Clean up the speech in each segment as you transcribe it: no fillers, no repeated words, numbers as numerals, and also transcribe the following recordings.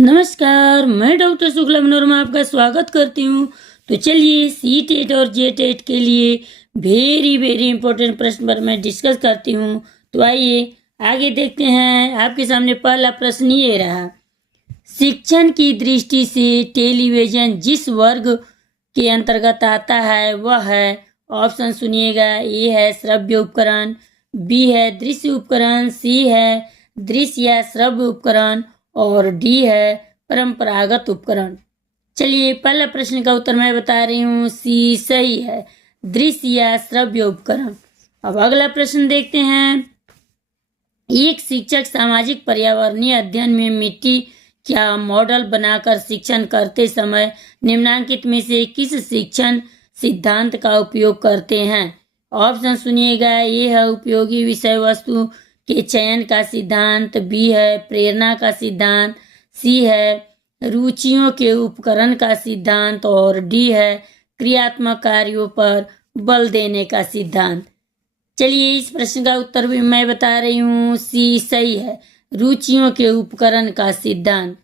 नमस्कार, मैं डॉक्टर शुक्ला मनोरमा आपका स्वागत करती हूँ। तो चलिए सी-टेट और जे-टेट के लिए वेरी इंपॉर्टेंट प्रश्न पर मैं डिस्कस करती हूँ। तो आइए आगे देखते हैं। आपके सामने पहला प्रश्न ये रहा, शिक्षण की दृष्टि से टेलीविजन जिस वर्ग के अंतर्गत आता है वह है, ऑप्शन सुनिएगा, ए है श्रव्य उपकरण, बी है दृश्य उपकरण, सी है दृश्य या श्रव्य उपकरण और डी है परंपरागत उपकरण। चलिए पहला प्रश्न का उत्तर मैं बता रही हूँ, सी सही है, दृश्य या श्रव्य उपकरण। अब अगला प्रश्न देखते हैं। एक शिक्षक सामाजिक पर्यावरणीय अध्ययन में मिट्टी का मॉडल बनाकर शिक्षण करते समय निम्नलिखित में से किस शिक्षण सिद्धांत का उपयोग करते हैं? ऑप्शन सुनिएगा, ए है उपयोगी विषय वस्तु के चयन का सिद्धांत, बी है प्रेरणा का सिद्धांत, सी है रुचियों के उपकरण का सिद्धांत और डी है क्रियात्मक कार्यों पर बल देने का सिद्धांत। चलिए इस प्रश्न का उत्तर भी मैं बता रही हूँ, सी सही है, रुचियों के उपकरण का सिद्धांत।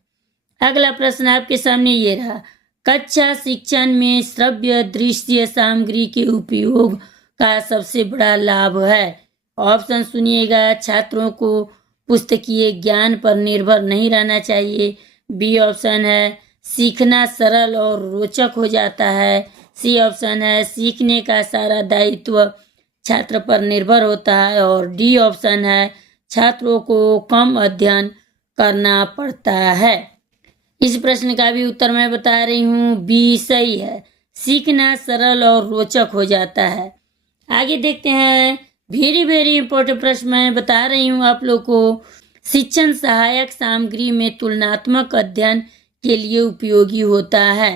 अगला प्रश्न आपके सामने ये रहा, कक्षा शिक्षण में श्रव्य दृश्य सामग्री के उपयोग का सबसे बड़ा लाभ है। ऑप्शन सुनिएगा, छात्रों को पुस्तकीय ज्ञान पर निर्भर नहीं रहना चाहिए, बी ऑप्शन है सीखना सरल और रोचक हो जाता है, सी ऑप्शन है सीखने का सारा दायित्व छात्र पर निर्भर होता है और डी ऑप्शन है छात्रों को कम अध्ययन करना पड़ता है। इस प्रश्न का भी उत्तर मैं बता रही हूँ, बी सही है, सीखना सरल और रोचक हो जाता है। आगे देखते हैं। वेरी इंपॉर्टेंट प्रश्न मैं बता रही हूँ आप लोग को। शिक्षण सहायक सामग्री में तुलनात्मक अध्ययन के लिए उपयोगी होता है।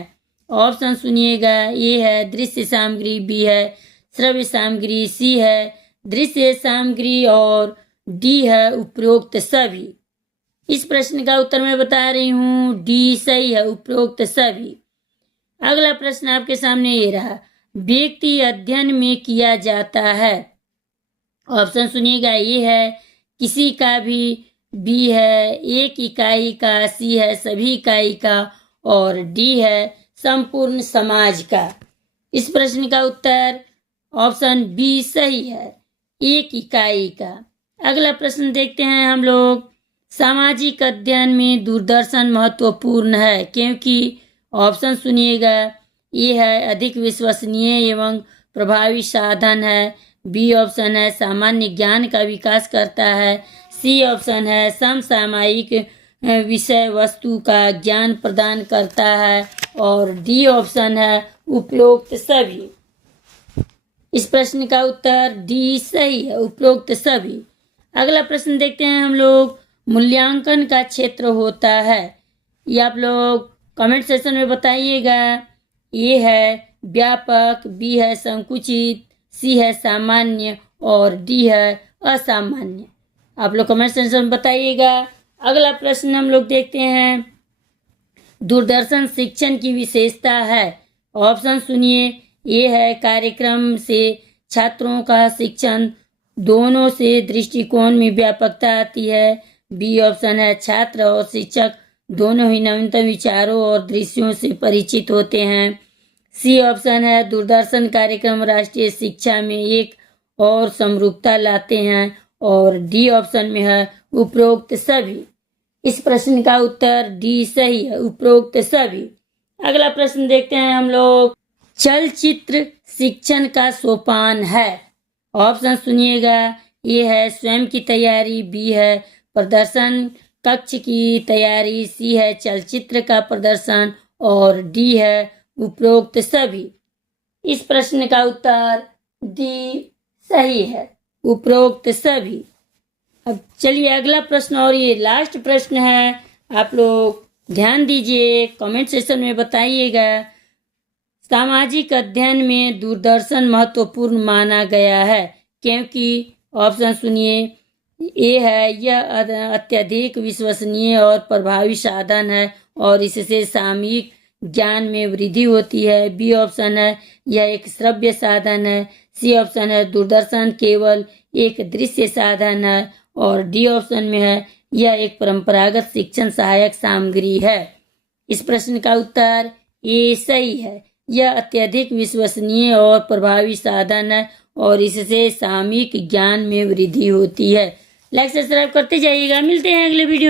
ऑप्शन सुनिएगा, ए है दृश्य सामग्री, बी है श्रव्य सामग्री, सी है दृश्य सामग्री और डी है उपरोक्त सभी। इस प्रश्न का उत्तर मैं बता रही हूँ, डी सही है, उपरोक्त सभी। अगला प्रश्न आपके सामने ये रहा, व्यक्ति अध्ययन में किया जाता है। ऑप्शन सुनिएगा, ये है किसी का भी, बी है एक इकाई का, सी है सभी इकाई का और डी है संपूर्ण समाज का। इस प्रश्न का उत्तर ऑप्शन बी सही है, एक इकाई का। अगला प्रश्न देखते हैं हम लोग। सामाजिक अध्ययन में दूरदर्शन महत्वपूर्ण है क्योंकि, ऑप्शन सुनिएगा, ये है अधिक विश्वसनीय एवं प्रभावी साधन है, बी ऑप्शन है सामान्य ज्ञान का विकास करता है, सी ऑप्शन है समसामयिक विषय वस्तु का ज्ञान प्रदान करता है और डी ऑप्शन है उपरोक्त सभी। इस प्रश्न का उत्तर डी सही है, उपरोक्त सभी। अगला प्रश्न देखते हैं हम लोग। मूल्यांकन का क्षेत्र होता है, ये आप लोग कमेंट सेक्शन में बताइएगा। ए है व्यापक, बी है संकुचित, सी है सामान्य और डी है असामान्य। आप लोग कमेंट सेक्शन में बताइएगा। अगला प्रश्न हम लोग देखते हैं। दूरदर्शन शिक्षण की विशेषता है। ऑप्शन सुनिए, ये है कार्यक्रम से छात्रों का शिक्षण दोनों से दृष्टिकोण में व्यापकता आती है, बी ऑप्शन है छात्र और शिक्षक दोनों ही नवीनतम विचारों और दृश्यों से परिचित होते हैं, सी ऑप्शन है दूरदर्शन कार्यक्रम राष्ट्रीय शिक्षा में एक और समरूपता लाते हैं और डी ऑप्शन में है उपरोक्त सभी। इस प्रश्न का उत्तर डी सही है, उपरोक्त सभी। अगला प्रश्न देखते हैं हम लोग। चलचित्र शिक्षण का सोपान है। ऑप्शन सुनिएगा, ये है स्वयं की तैयारी, बी है प्रदर्शन कक्ष की तैयारी, सी है चलचित्र का प्रदर्शन और डी है उपरोक्त सभी। इस प्रश्न का उत्तर डी सही है, उपरोक्त सभी। अब चलिए अगला प्रश्न और ये लास्ट प्रश्न है, आप लोग ध्यान दीजिए, कमेंट सेक्शन में बताइएगा। सामाजिक अध्ययन में दूरदर्शन महत्वपूर्ण माना गया है क्योंकि, ऑप्शन सुनिए, ए है यह अत्यधिक विश्वसनीय और प्रभावी साधन है और इससे सामयिक ज्ञान में वृद्धि होती है, बी ऑप्शन है यह एक श्रव्य साधन है, सी ऑप्शन है दूरदर्शन केवल एक दृश्य साधन है और डी ऑप्शन में है यह एक परंपरागत शिक्षण सहायक सामग्री है। इस प्रश्न का उत्तर ए सही है। यह अत्यधिक विश्वसनीय और प्रभावी साधन है और इससे सामयिक ज्ञान में वृद्धि होती है। लाइक सब्सक्राइब करते जाइएगा। मिलते हैं अगले वीडियो में।